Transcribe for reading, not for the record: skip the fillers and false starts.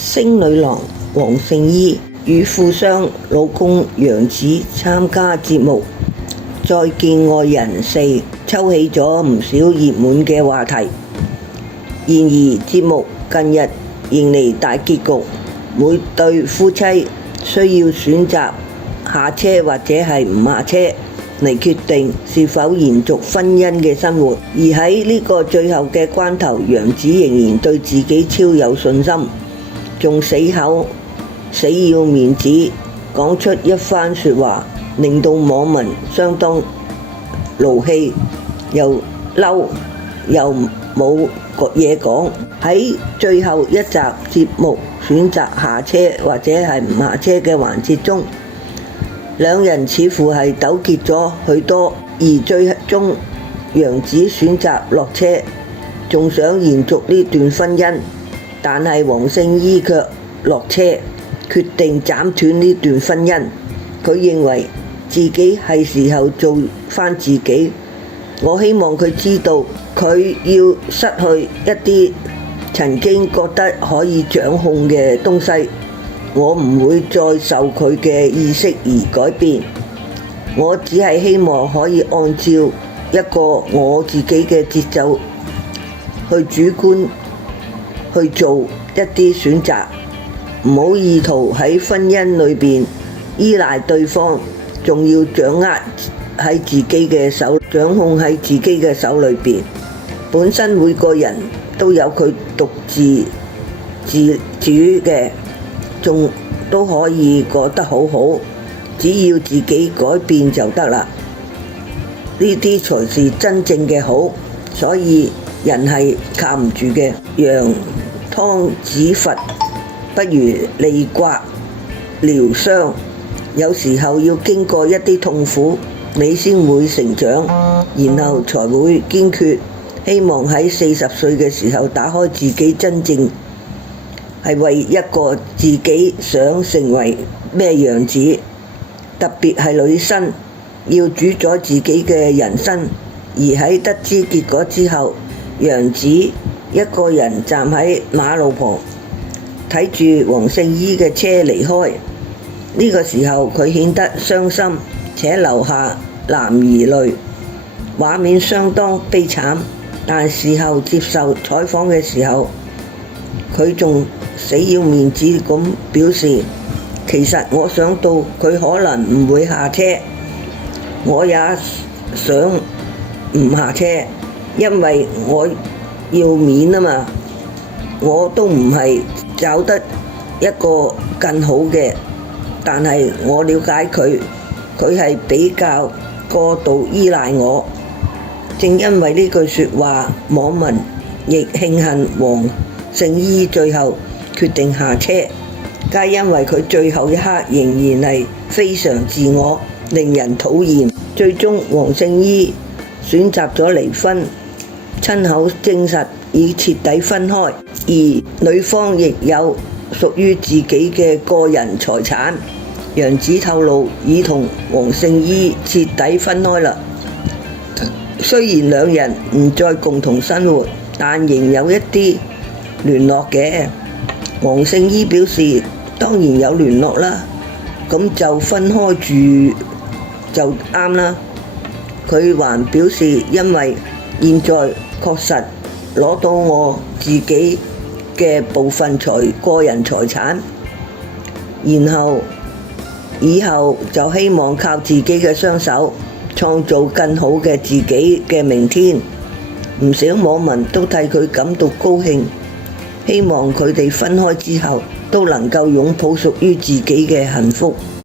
星女郎黃聖依與富商老公楊紫參加節目《再見愛人4》，抽起咗唔少熱門嘅話題。然而節目近日迎嚟大結局，每對夫妻需要選擇下車或者係唔下車嚟決定是否延續婚姻嘅生活。而喺呢個最後嘅關頭，楊紫仍然對自己超有信心，仲死要面子講出一番說話，令到網民相當怒氣，又嬲又冇嘢講。喺最後一集節目選擇下車或者係唔下車嘅環節中，兩人似乎係糾結咗許多，而最終楊紫選擇落車，仲想延續呢段婚姻，但係黃聖依卻落車，決定斬斷呢段婚姻。佢認為自己係時候做返自己。我希望佢知道，佢要失去一啲曾經覺得可以掌控嘅東西。我唔會再受佢嘅意識而改變，我只係希望可以按照一個我自己嘅節奏去主觀去做一啲選擇，唔好意圖喺婚姻裏邊依賴對方，仲要掌握喺自己嘅手，掌控喺自己嘅手裏邊。本身每個人都有佢獨自主嘅，仲都可以過得好好，只要自己改變就得啦。呢啲才是真正嘅好，所以人係靠唔住嘅。揚湯止沸不如利刮療傷，有時候要經過一啲痛苦，你先會成長，然後才會堅決。希望喺40歲嘅時候打開自己，真正係為一個自己想成為咩樣子，特別係女生要主宰自己嘅人生。而喺得知結果之後，楊紫一個人站喺馬路旁睇住黃聖依嘅車離開，呢個時候佢顯得傷心且流下男兒淚，畫面相當悲慘。但事後接受採訪嘅時候，佢仲死要面子咁表示，其實我想到佢可能唔會下車，我也想唔下車，因為我要面啊嘛，我都唔係找得一個更好嘅，但係我了解佢係比較過度依賴我。正因為呢句說話，網民亦慶幸黃聖依最後決定下車，皆因為佢最後一刻仍然係非常自我，令人討厭。最終黃聖依選擇咗離婚，親口證實已徹底分開，而女方亦有屬於自己嘅個人財產。楊紫透露已同黃聖依徹底分開啦。雖然兩人唔再共同生活，但仍有一啲聯絡嘅。黃聖依表示當然有聯絡啦，咁就分開住就啱啦。佢還表示因為現在確實攞到我自己嘅部分個人財產，然後以後就希望靠自己嘅雙手創造更好嘅自己嘅明天。唔少網民都替佢感到高興，希望佢哋分開之後都能夠擁抱屬於自己嘅幸福。